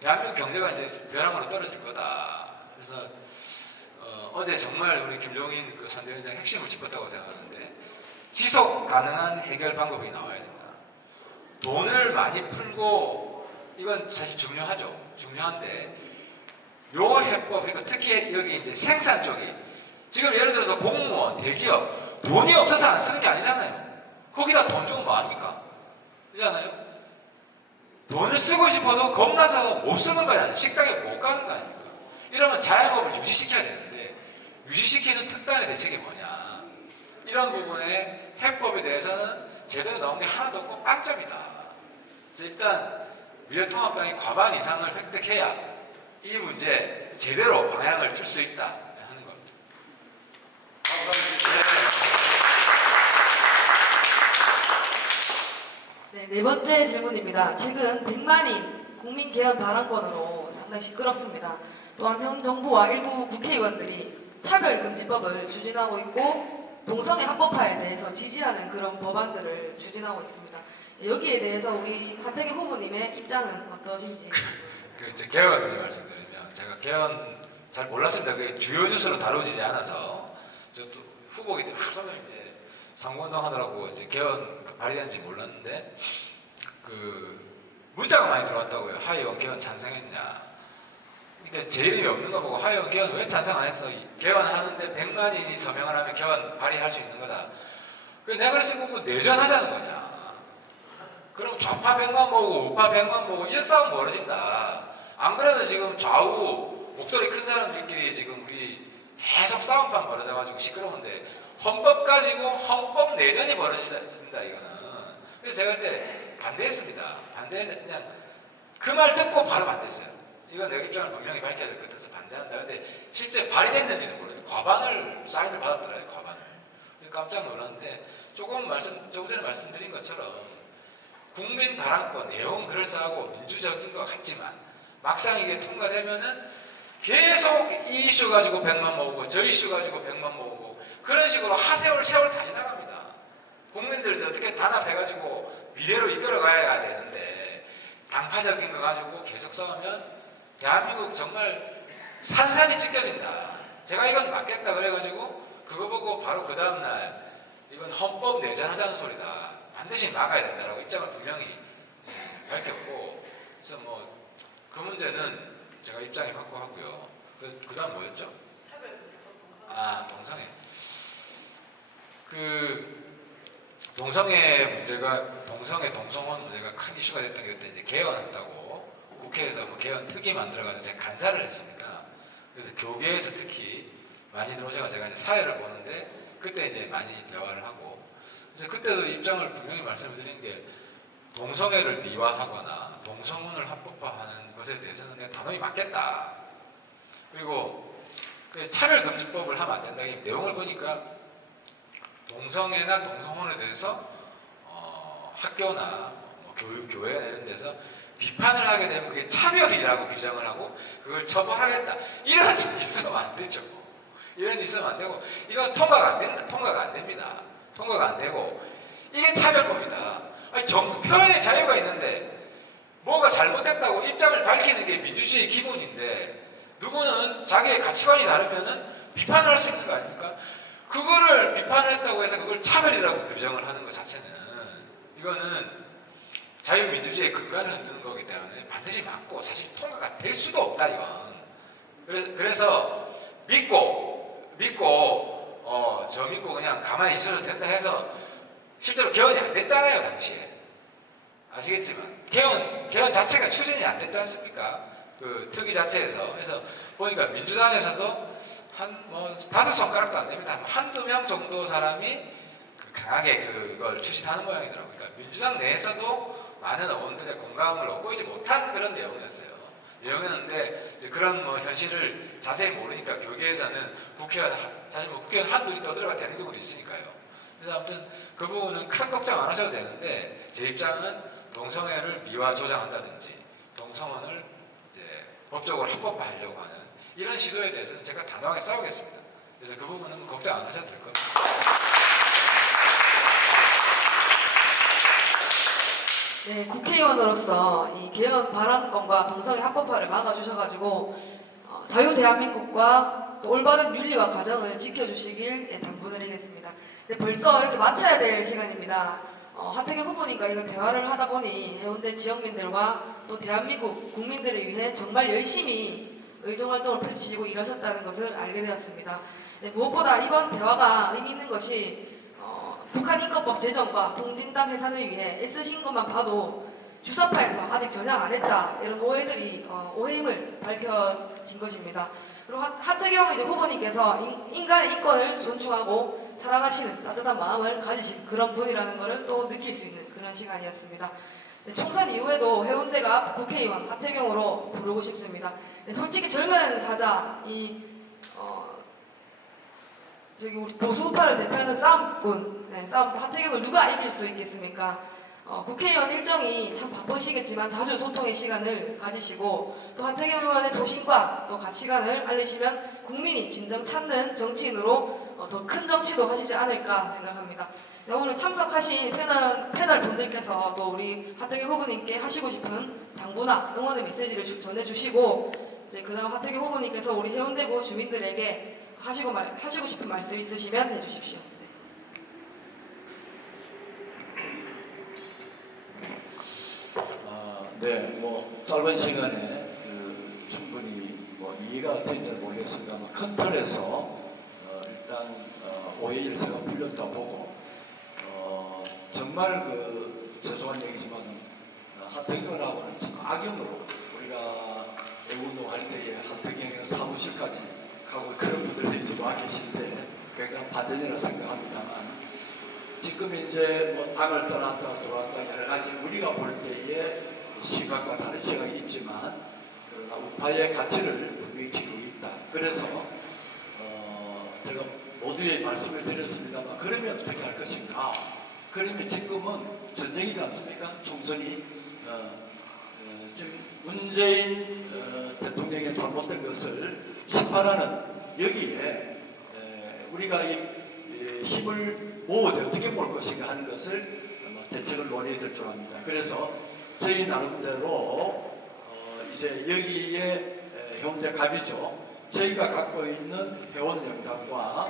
대한민국 경제가 이제 벼랑으로 떨어질 거다. 그래서 어제 정말 우리 김종인 그 선대위원장 핵심을 짚었다고 생각하는데 지속 가능한 해결 방법이 나와야 된다. 돈을 많이 풀고 이건 사실 중요하죠. 중요한데 요 해법 그러니까 특히 여기 이제 생산 쪽이 지금 예를 들어서 공무원, 대기업 돈이 없어서 안 쓰는 게 아니잖아요. 거기다 돈 주면 뭐합니까? 그렇잖아요. 돈을 쓰고 싶어도 겁나서 못 쓰는 거야. 식당에 못 가는 거 아닙니까? 이러면 자영업을 유지시켜야 되는데 유지시키는 특단의 대책이 뭐냐. 이런 부분의 해법에 대해서는 제대로 나온 게 하나도 없고 빵점이다. 그래서 일단 미래통합당이 과반 이상을 획득해야 이 문제 제대로 방향을 틀 수 있다 하는 겁니다. 네, 네 번째 질문입니다. 최근 100만인 국민개헌 발언권으로 상당히 시끄럽습니다. 또한 현 정부와 일부 국회의원들이 차별금지법을 추진하고 있고 동성애 합법화에 대해서 지지하는 그런 법안들을 추진하고 있습니다. 여기에 대해서 우리 하태경 후보님의 입장은 어떠신지? 이제 개헌을 말씀드리면 제가 개헌 잘 몰랐습니다. 그 주요 뉴스로 다뤄지지 않아서 저 후보기들 하루종일 이제 선거운동 하느라고 이제 개헌 발의된지 몰랐는데 그 문자가 많이 들어왔다고요. 하의원 개헌 찬성했냐? 근데 제 이름이 없는 거 보고 하의원 개헌 왜 찬성 안 했어? 개헌하는데 100만인이 서명을 하면 개헌 발의할 수 있는 거다. 그 내가 그래서 뭐 내전하자는 거냐? 그럼 좌파 100만 모으고 우파 100만 모으고 이 싸움 벌어진다. 안 그래도 지금 좌우 목소리 큰 사람들끼리 지금 우리 계속 싸움판 벌어져가지고 시끄러운데 헌법 가지고 헌법 내전이 벌어지습니다 이거는. 그래서 제가 그때 반대했습니다. 반대했는데 그냥 그 말 듣고 바로 반대했어요. 이건 내가 입장을 분명히 밝혀야 될 것 같아서 반대한다. 근데 실제 발의됐는지는 모르겠어요. 과반을 사인을 받았더라고요. 과반을. 깜짝 놀랐는데 조금 전에 말씀드린 것처럼 국민 발언권 내용은 그럴싸하고 민주적인 것 같지만 막상 이게 통과되면은 계속 이 이슈 가지고 100만 모으고 저 이슈 가지고 100만 모으고 그런 식으로 세월 다 지나갑니다. 국민들을 어떻게 단합해가지고 미래로 이끌어가야 되는데 당파적인 거 가지고 계속 싸우면 대한민국 정말 산산이 찢겨진다. 제가 이건 맞겠다 그래가지고 그거 보고 바로 그 다음날 이건 헌법 내전하자는 소리다. 반드시 막아야 된다라고 입장을 분명히 밝혔고 그래서 뭐 그 문제는 제가 입장이 확고하고요. 그 다음 뭐였죠? 동성애. 그 동성애 문제가 동성애 동성혼 문제가 큰 이슈가 됐던 게 그때 이제 개헌한다고 국회에서 뭐 개헌 특위 만들어가지고 제가 간사를 했습니다. 그래서 교계에서 특히 많이 들어오셔서 제가 이제 사회를 보는데 그때 이제 많이 대화를 하고 그래서 그때도 입장을 분명히 말씀을 드린 게 동성애를 미화하거나 동성혼을 합법화하는 것에 대해서는 내가 단호히 맞겠다. 그리고 차별금지법을 하면 안 된다. 이 내용을 보니까 동성애나 동성혼에 대해서 학교나 뭐 교회나 이런 데서 비판을 하게 되면 그게 차별이라고 규정을 하고 그걸 처벌하겠다. 이런 일이 있으면 안 되죠. 이런 일이 있으면 안 되고 이건 통과가 안 됩니다. 통과가 안 됩니다. 통과가 안 되고 이게 차별법이다. 아니, 표현의 자유가 있는데 뭐가 잘못됐다고 입장을 밝히는 게 민주주의의 기본인데 누구는 자기의 가치관이 다르면은 비판을 할 수 있는 거 아닙니까? 그거를 비판을 했다고 해서 그걸 차별이라고 규정을 하는 것 자체는 이거는 자유민주주의의 근간을 흔드는 거기 때문에 반드시 맞고 사실 통과가 될 수도 없다 이건. 그래서 믿고 저 믿고 그냥 가만히 있어도 된다 해서 실제로 개헌이 안 됐잖아요 당시에. 아시겠지만 개헌 자체가 추진이 안 됐지 않습니까? 그 특위 자체에서. 그래서 보니까 민주당에서도 한 뭐 5손가락도 안 됩니다. 한두 명 정도 사람이 강하게 그걸 추진하는 모양이더라고요. 그러니까 민주당 내에서도 많은 의원들의 공감을 얻고 있지 못한 그런 내용이었는데 그런 뭐 현실을 자세히 모르니까 교계에서는 사실 뭐 국회의원 한둘이 떠들어가 되는 경우도 있으니까요. 그래서 아무튼 그 부분은 큰 걱정 안 하셔도 되는데 제 입장은 동성애를 미화 조장한다든지 동성혼을 이제 법적으로 합법화하려고 하는 이런 시도에 대해서는 제가 단호하게 싸우겠습니다. 그래서 그 부분은 걱정 안 하셔도 될 겁니다. 네, 국회의원으로서 이 개헌 발언권과 동성애 합법화를 막아주셔가지고 자유 대한민국과 또 올바른 윤리와 가정을 지켜주시길 당부드리겠습니다. 네, 벌써 이렇게 마쳐야 될 시간입니다. 하태경 후보님과 이거 대화를 하다 보니 해운대 지역민들과 또 대한민국 국민들을 위해 정말 열심히 의정활동을 펼치시고 일하셨다는 것을 알게 되었습니다. 네, 무엇보다 이번 대화가 의미 있는 것이 북한 인권법 제정과 통진당 해산을 위해 애쓰신 것만 봐도 주사파에서 아직 전향 안 했다 이런 오해들이 오해임을 밝혀진 것입니다. 그리고 하태경 이제 후보님께서 인간의 인권을 존중하고 사랑하시는 따뜻한 마음을 가지신 그런 분이라는 것을 또 느낄 수 있는 그런 시간이었습니다. 네, 총선 이후에도 해운대가 국회의원 하태경으로 부르고 싶습니다. 네, 솔직히 젊은 사자 저기 우리 보수파를 대표하는 싸움꾼, 싸움 하태경을 누가 이길 수 있겠습니까? 국회의원 일정이 참 바쁘시겠지만 자주 소통의 시간을 가지시고 또 하태경 의원의 소신과 또 가치관을 알리시면 국민이 진정 찾는 정치인으로 더 큰 정치도 하시지 않을까 생각합니다. 네, 오늘 참석하신 패널 분들께서 또 우리 하태경 후보님께 하시고 싶은 당부나 응원의 메시지를 전해주시고 이제 그다음 하태경 후보님께서 우리 해운대구 주민들에게 하시고 싶은 말씀 있으시면 해주십시오. 네, 뭐 짧은 시간에 충분히 뭐 이해가 된지 모르겠습니다만 큰 틀에서 일단 오해 일세가 풀렸다 보고 정말 죄송한 얘기지만 하태경하고는 참 악연으로 우리가 애운동할 때에 하태경의 사무실까지 가고 그런 분들이 이제 와 계신데 굉장히 반전이라고 생각합니다만 지금 이제 뭐 당을 떠났다 들어왔다 여러 가지 우리가 볼 때에 시각과 다른 시각이 있지만 그러나 우파의 가치를 분명히 지키고 있다. 그래서 제가 모두의 말씀을 드렸습니다만 그러면 어떻게 할 것인가? 그러면 지금은 전쟁이지 않습니까? 총선이 지금 문재인 대통령의 잘못된 것을 심판하는 여기에 우리가 이 힘을 모으되 어떻게 모을 것인가 하는 것을 대책을 논의해야 될 줄 압니다. 그래서 저희 나름대로 이제 여기에 현재 갑이죠. 저희가 갖고 있는 회원 영향과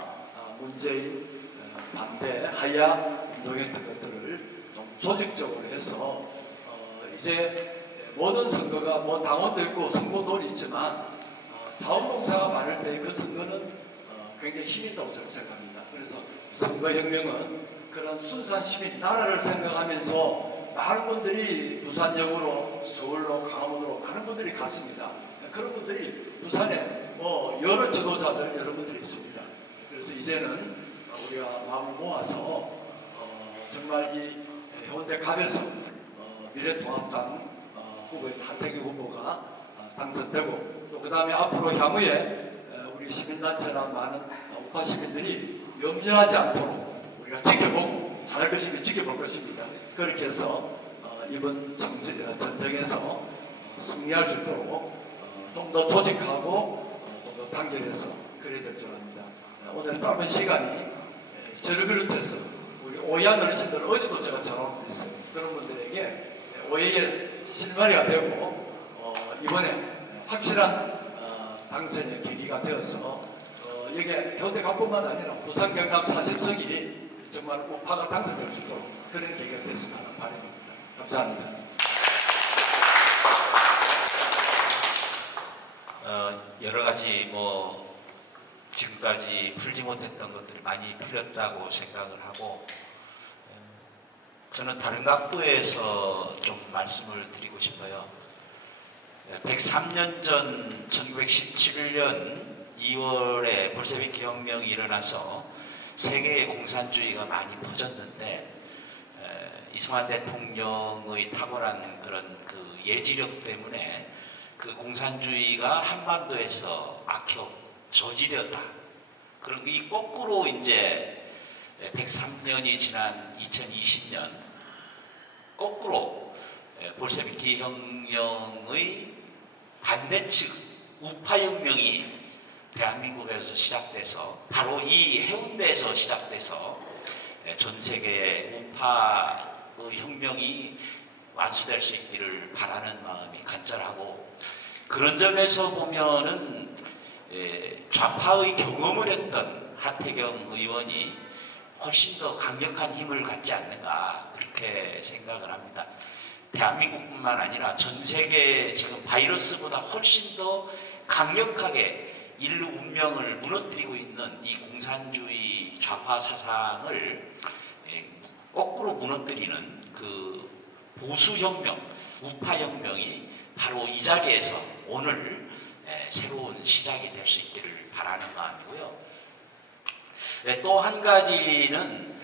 문재인 반대 하야 운동했던 것들을 좀 조직적으로 해서 이제 모든 선거가 뭐 당원도 있고 선거도 있지만 자원봉사가 많을 때 그 선거는 굉장히 힘이 있다고 저는 생각합니다. 그래서 선거혁명은 그런 순수한 시민 나라를 생각하면서 많은 분들이 부산역으로, 서울로, 강화도로 많은 분들이 갔습니다. 그런 분들이 부산에 여러 지도자들 여러분들이 있습니다. 그래서 이제는 우리가 마음을 모아서 정말 이 해운대 갑에서 미래통합당 후보인 하태경 후보가 당선되고 또 그 다음에 앞으로 향후에 우리 시민단체나 많은 우파 시민들이 염려하지 않도록 우리가 지켜보고 잘 것이면 지켜볼 것입니다. 그렇게 해서 이번 전쟁에서 승리할 수 있도록 좀 더 조직하고 좀 더 단결해서 그래야 될 줄 압니다. 오늘 짧은 시간이 저를 비롯해서 우리 오해한 어르신들 어제도 제가 전화를 드렸어요. 그런 분들에게 오해의 실마리가 되고 이번에 확실한 당선의 계기가 되어서 이게 해운대 갑뿐만 아니라 부산 경남 40석이 정말 우파가 당선될 수 있도록 그런 계기가 됐으면 하는 바람입니다. 감사합니다. 여러 가지 지금까지 풀지 못했던 것들이 많이 풀렸다고 생각을 하고 저는 다른 각도에서 좀 말씀을 드리고 싶어요. 103년 전 1917년 2월에 볼셰비키 혁명이 일어나서 세계의 공산주의가 많이 퍼졌는데 이승만 대통령의 탁월한 그런 그 예지력 때문에 그 공산주의가 한반도에서 막혀 저지되었다. 그리고 이 거꾸로 이제 103년이 지난 2020년 거꾸로 볼셰비키 혁명의 반대측 우파혁명이 대한민국에서 시작돼서 바로 이 해운대에서 시작돼서 전 세계의 우파의 혁명이 완수될 수 있기를 바라는 마음이 간절하고 그런 점에서 보면은 좌파의 경험을 했던 하태경 의원이 훨씬 더 강력한 힘을 갖지 않는가 그렇게 생각을 합니다. 대한민국뿐만 아니라 전 세계 지금 바이러스보다 훨씬 더 강력하게 인류 운명을 무너뜨리고 있는 이 공산주의 좌파 사상을 거꾸로 무너뜨리는 그 보수혁명, 우파혁명이 바로 이 자리에서 오늘 새로운 시작이 될 수 있기를 바라는 마음이고요. 또 한 가지는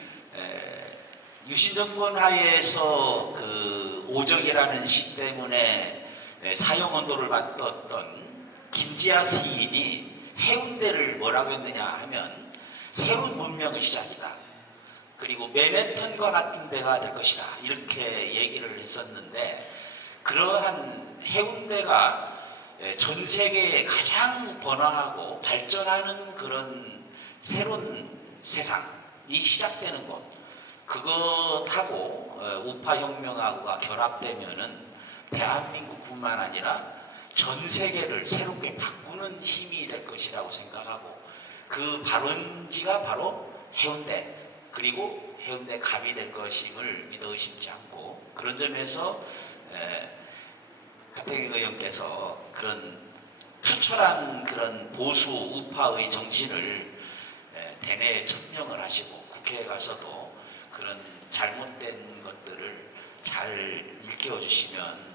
유신정권 하에서 그 오적이라는 시 때문에 사형언도를 받았던 김지아 시인이 해운대를 뭐라고 했느냐 하면 새로운 문명의 시작이다. 그리고 맨해튼과 같은 데가 될 것이다. 이렇게 얘기를 했었는데 그러한 해운대가 전 세계에 가장 번화하고 발전하는 그런 새로운 세상이 시작되는 것 그것하고 우파혁명하고가 결합되면은 대한민국뿐만 아니라 전 세계를 새롭게 바꾸는 힘이 될 것이라고 생각하고 그 발원지가 바로 해운대 그리고 해운대 갑이 될 것임을 믿어 의심치 않고 그런 점에서 하태경 의원께서 그런 투철한 그런 보수 우파의 정신을 대내에 천명을 하시고 국회에 가서도 그런 잘못된 것들을 잘 일깨워 주시면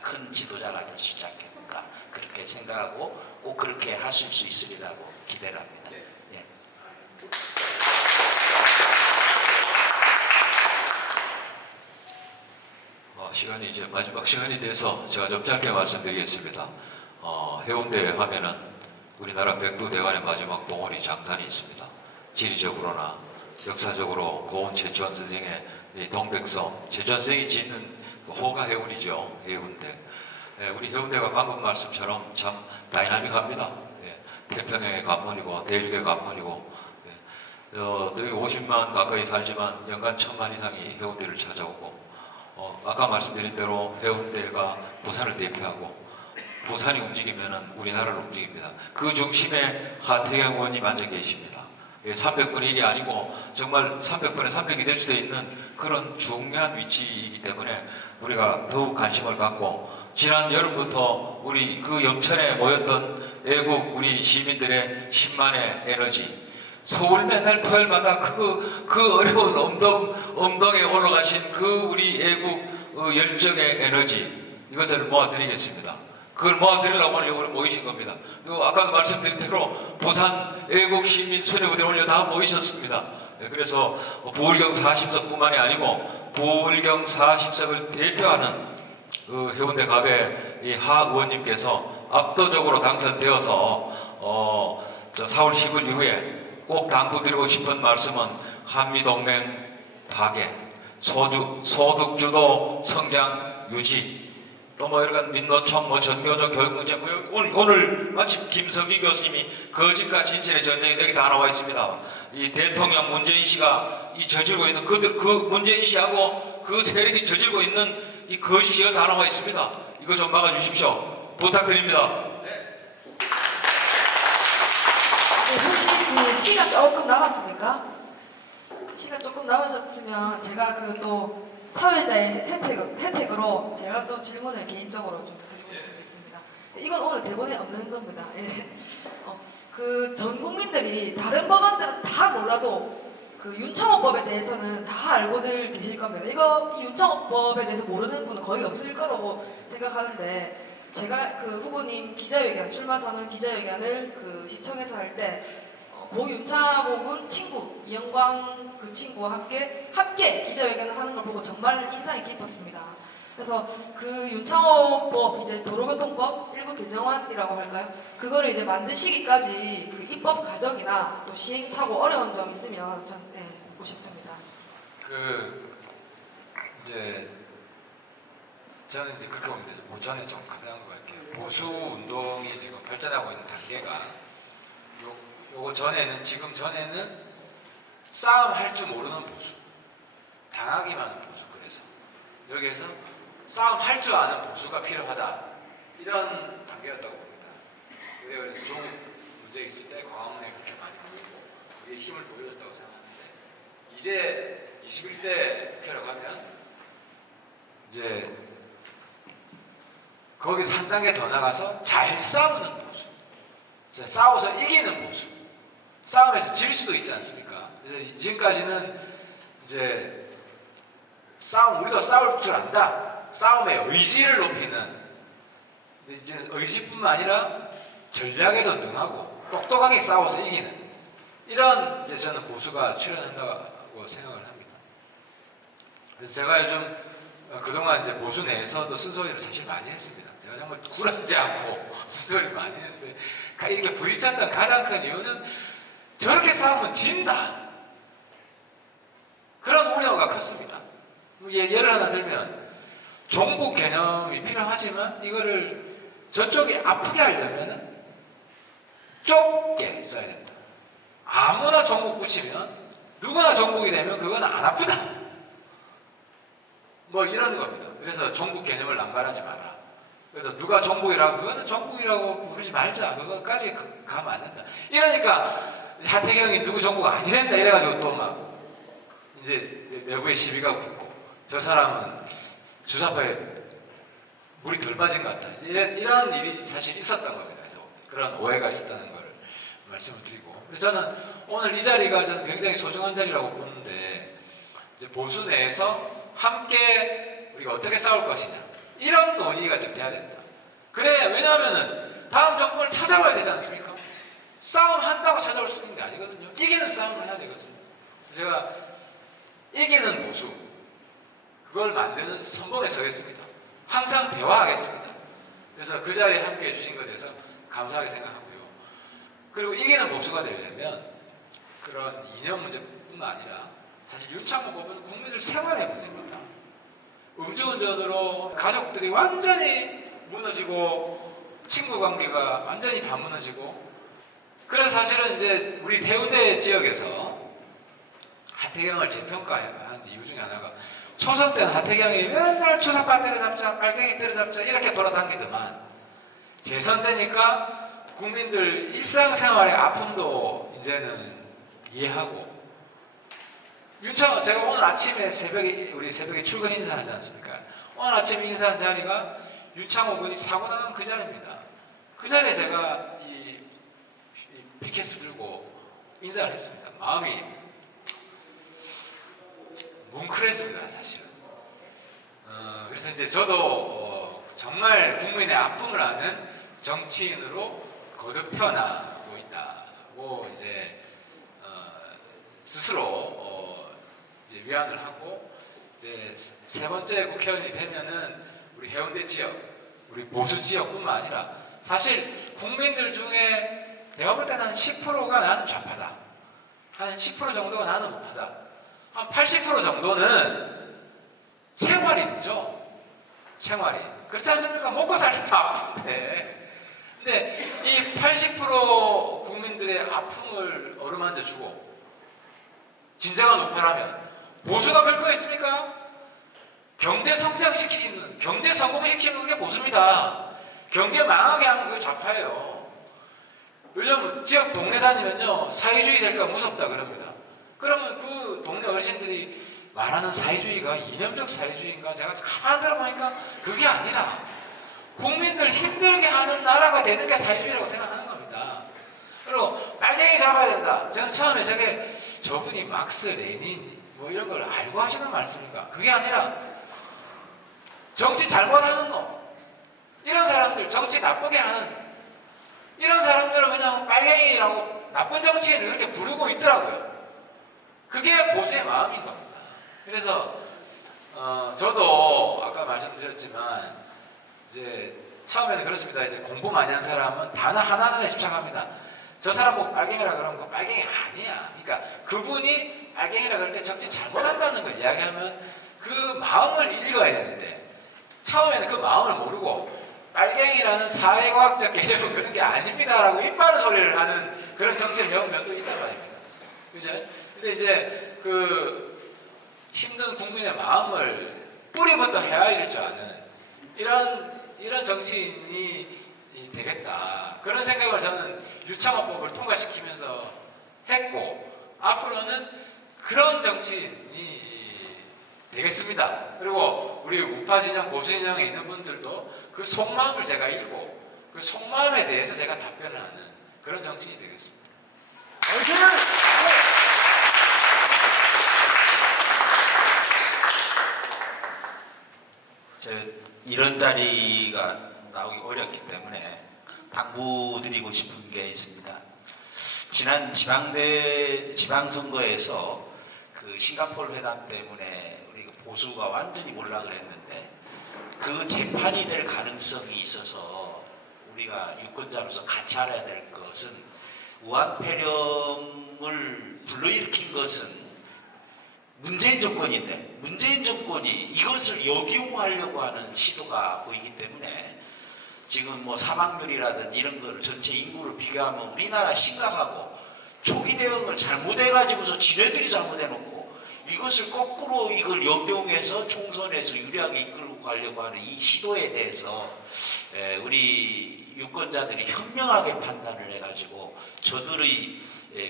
큰 지도자가 될 수 있지 않겠는가 그렇게 생각하고 꼭 그렇게 하실 수 있으리라고 기대를 합니다. 예. 시간이 이제 마지막 시간이 돼서 제가 좀 짧게 말씀드리겠습니다. 해운대 하면은 우리나라 백두대간의 마지막 봉우리 장산이 있습니다. 지리적으로나 역사적으로 고은 최초원 선생의 동백섬, 최초원 선생이 짓는 그 호가 해운이죠. 해운대. 우리 해운대가 방금 말씀처럼 참 다이나믹합니다. 태평양의 관문이고 대륙의 관문이고 여기 50만 가까이 살지만 연간 1000만 이상이 해운대를 찾아오고 아까 말씀드린 대로 해운대가 부산을 대표하고 부산이 움직이면 우리나라를 움직입니다. 그 중심에 하태경 의원님 앉아 계십니다. 300분의 1이 아니고 정말 300분의 300이 될 수도 있는 그런 중요한 위치이기 때문에 우리가 더욱 관심을 갖고 지난 여름부터 우리 그 염천에 모였던 애국 우리 시민들의 10만의 에너지 서울 맨날 토요일마다 그 어려운 언덕에 올라가신 그 우리 애국 열정의 에너지 이것을 모아드리겠습니다. 그걸 모아드리려고 오늘 여기 모이신 겁니다. 그리고 아까도 말씀드린 대로 부산 애국시민 수련부대 오늘 다 모이셨습니다. 그래서 부울경 40석뿐만이 아니고 부울경 40석을 대표하는 해운대 갑의 이 하 의원님께서 압도적으로 당선되어서 4월 10일 이후에 꼭 당부드리고 싶은 말씀은 한미동맹 파괴, 소득주도 성장 유지, 또 뭐 여러가지 민노총, 전교조, 교육문제, 오늘 마침 김석희 교수님이 거짓과 진실의 전쟁이 여기 다 나와 있습니다. 이 대통령 문재인 씨가 이 저지르고 있는 그 문재인 씨하고 그 세력이 저지르고 있는 이 거짓이 여기 다 나와 있습니다. 이거 좀 막아주십시오. 부탁드립니다. 혹시 그 시간 조금 남았습니까? 시간 조금 남으셨으면 제가 그 또 사회자의 혜택으로 제가 또 질문을 개인적으로 좀 드리겠습니다. 이건 오늘 대본에 없는 겁니다. 예. 그 전 국민들이 다른 법안들은 다 몰라도 그 윤창호법에 대해서는 다 알고들 계실 겁니다. 이 윤창호법에 대해서 모르는 분은 거의 없을 거라고 생각하는데 제가 그 후보님 기자회견 출마 선언 기자회견을 그 시청에서 할 때 고 윤창호군 친구 이영광 그 친구와 함께 기자회견을 하는 걸 보고 정말 인상이 깊었습니다. 그래서 그 윤창호법 이제 도로교통법 일부 개정안이라고 할까요? 그거를 이제 만드시기까지 그 입법 과정이나 또 시행착오 어려운 점 있으면 전 묻고 싶습니다. 이제 저는 이제 그렇게 보면 오전에 좀 가능한 것 같아요. 보수 운동이 지금 발전하고 있는 단계가 요거 전에는 지금 전에는 싸움 할 줄 모르는 보수, 당하기만 하는 보수. 그래서 여기에서 싸움 할 줄 아는 보수가 필요하다 이런 단계였다고 봅니다. 그래서 조국 문제 있을 때 광화문에 그렇게 많이 모이고 우리의 힘을 보여줬다고 생각하는데 이제 21대 국회로 가면 이제 거기서 한 단계 더 나가서 잘 싸우는 보수, 싸워서 이기는 보수, 싸움에서 질 수도 있지 않습니까? 그래서 지금까지는 이제 우리도 싸울 줄 안다, 싸움의 의지를 높이는, 이제 의지뿐만 아니라 전략에도 능하고 똑똑하게 싸워서 이기는 이런 이제 저는 보수가 출현한다고 생각을 합니다. 그래서 제가 요즘 그동안 이제 보수 내에서도 쓴소리를 사실 많이 했습니다. 제가 정말 굴하지 않고 쓴소리 많이 했는데 이렇게 부딪혔던 가장 큰 이유는 저렇게 싸우면 진다, 그런 우려가 컸습니다. 예를 하나 들면 종북 개념이 필요하지만 이거를 저쪽이 아프게 하려면 좁게 써야 된다. 아무나 종북 붙이면 누구나 종북이 되면 그건 안 아프다, 뭐 이런 겁니다. 그래서 종북 개념을 남발하지 마라. 그래서 누가 종북이라고, 그거는 종북이라고 부르지 말자, 그거까지 가면 안 된다. 이러니까 하태경이 누구 종북 아니랬다 이래가지고 또 막 이제 내부에 시비가 붙고 저 사람은 주사파에 물이 덜 빠진 것 같다, 이런 일이 사실 있었던 겁니다. 그래서 그런 오해가 있었다는 걸 말씀을 드리고, 그래서 저는 오늘 이 자리가 저는 굉장히 소중한 자리라고 보는데 이제 보수 내에서 함께 우리가 어떻게 싸울 것이냐 이런 논의가 좀 돼야 된다. 그래, 왜냐하면은 다음 정권을 찾아와야 되지 않습니까? 싸움 한다고 찾아올 수 있는 게 아니거든요. 이기는 싸움을 해야 되거든요. 제가 이기는 보수, 그걸 만드는 선봉에 서겠습니다. 항상 대화하겠습니다. 그래서 그 자리에 함께 해주신 것에 대해서 감사하게 생각하고요. 그리고 이기는 보수가 되려면 그런 이념 문제뿐만 아니라 사실 윤창호법은 국민들 생활의 문제입니다. 음주운전으로 가족들이 완전히 무너지고 친구 관계가 완전히 다 무너지고, 그래서 사실은 이제 우리 해운대 지역에서 하태경을 재평가한 이유 중에 하나가 초선 때는 하태경이 맨날 추석밥 때려잡자, 빨갱이 때려잡자 이렇게 돌아다니더만 재선되니까 국민들 일상생활의 아픔도 이제는 이해하고, 윤창호, 제가 오늘 아침에 우리 새벽에 출근 인사하지 않습니까? 오늘 아침 인사한 자리가 윤창호 군이 사고 나간 그 자리입니다. 그 자리에 제가 이 피켓을 들고 인사를 했습니다. 마음이 뭉클했습니다, 사실은. 그래서 이제 저도 정말 국민의 아픔을 아는 정치인으로 거듭 태어나고 있다고 이제 스스로 이제 위안을 하고 이제 세 번째 국회의원이 되면은 우리 해운대 지역, 우리 보수 지역뿐만 아니라 사실 국민들 중에 내가 볼 때는 한 10%가 나는 좌파다. 한 10% 정도가 나는 우파다. 한 80% 정도는 생활인이죠. 생활인. 그렇지 않습니까? 먹고 살기 바쁜데. 근데 이 80% 국민들의 아픔을 어루만져 주고 진정한 우파라면 보수가 별 거 있습니까? 경제 성장시키는, 경제 성공시키는 게 보수입니다. 경제 망하게 하는 게 좌파예요. 요즘 지역 동네 다니면요, 사회주의 될까 무섭다 그럽니다. 그러면 그 동네 어르신들이 말하는 사회주의가 이념적 사회주의인가? 제가 가만 들어보니까 그게 아니라 국민들 힘들게 하는 나라가 되는 게 사회주의라고 생각하는 겁니다. 그리고 빨갱이 잡아야 된다. 저는 처음에 저분이 막스, 레닌 뭐 이런 걸 알고 하시는 말씀입니까? 그게 아니라 정치 잘못하는 놈, 이런 사람들, 정치 나쁘게 하는 이런 사람들은 그냥 빨갱이라고 나쁜 정치인을 이렇게 부르고 있더라고요. 그게 보수의 마음인 겁니다. 그래서 저도 아까 말씀드렸지만 이제 처음에는 그렇습니다. 이제 공부 많이 한 사람은 단어 하나하나에 집착합니다. 저 사람 뭐 빨갱이라 그러면 그 빨갱이 아니야. 그러니까 그분이 빨갱이라 그럴 때 정치 잘못한다는 걸 이야기하면 그 마음을 읽어야 되는데 처음에는 그 마음을 모르고 빨갱이라는 사회과학적 개념은 그런 게 아닙니다라고 이빠른 소리를 하는 그런 정치를 배운 면도 있단 말입니다. 그죠? 근데 이제 그 힘든 국민의 마음을 뿌리부터 헤아릴 줄 아는 이런 정치인이 되겠다. 그런 생각을 저는 유창화법을 통과시키면서 했고 앞으로는 그런 정치인이 되겠습니다. 그리고 우리 우파 진영, 보수 진영에 있는 분들도 그 속마음을 제가 읽고 그 속마음에 대해서 제가 답변을 하는 그런 정치인이 되겠습니다. 이런 자리가 나오기 어렵기 때문에 당부드리고 싶은 게 있습니다. 지난 지방선거에서 그 싱가포르 회담 때문에 우리 보수가 완전히 몰락을 했는데 그 재판이 될 가능성이 있어서 우리가 유권자로서 같이 알아야 될 것은 우한폐렴을 불러일으킨 것은 문재인 정권인데 문재인 정권이 이것을 역이용하려고 하는 시도가 보이기 때문에 지금 뭐 사망률이라든지 이런 걸 전체 인구를 비교하면 우리나라 심각하고 초기 대응을 잘못해가지고서 지네들이 잘못해놓고 이것을 거꾸로 이걸 역용해서 총선에서 유리하게 이끌고 가려고 하는 이 시도에 대해서 우리 유권자들이 현명하게 판단을 해가지고 저들의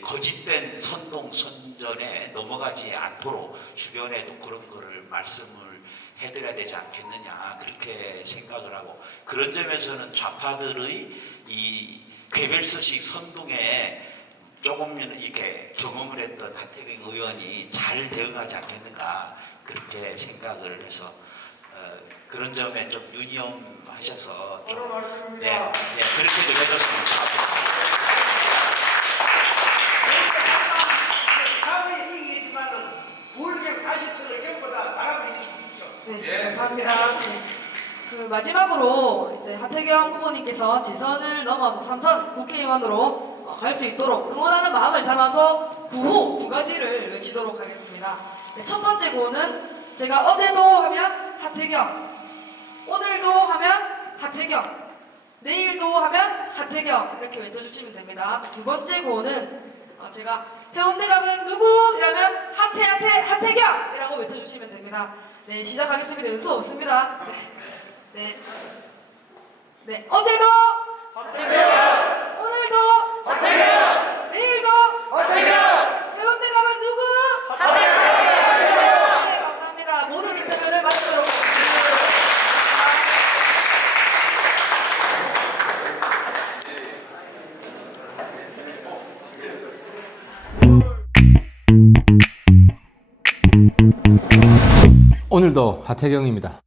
거짓된 선동 선전에 넘어가지 않도록 주변에도 그런 거를 말씀을 해드려야 되지 않겠느냐 그렇게 생각을 하고 그런 점에서는 좌파들의 이 괴벨스식 선동에 조금 이렇게 경험을 했던 하태경 의원이 잘 대응하지 않겠는가 그렇게 생각을 해서 그런 점에 좀 유념하셔서 좀, 네, 그렇게 좀 해줬으면 좋겠습니다. 네, 감사합니다. 네. 그 마지막으로 이제 하태경 후보님께서 지선을 넘어서 3선 국회의원으로 갈 수 있도록 응원하는 마음을 담아서 구호 2가지를 외치도록 하겠습니다. 네, 첫 번째 구호는 제가 어제도 하면 하태경, 오늘도 하면 하태경, 내일도 하면 하태경 이렇게 외쳐주시면 됩니다. 두 번째 구호는 제가 해운대 가면 누구? 이라면 하태경이라고 외쳐주시면 됩니다. 네, 시작하겠습니다. 연수 없습니다. 네. 어제도 하태경! 오늘도 하태경! 내일도 하태경! 해운대 가면 누구? 하태경! 네, 감사합니다. 모든 인터뷰를 마치도록 하겠습니다. 오늘도 하태경입니다.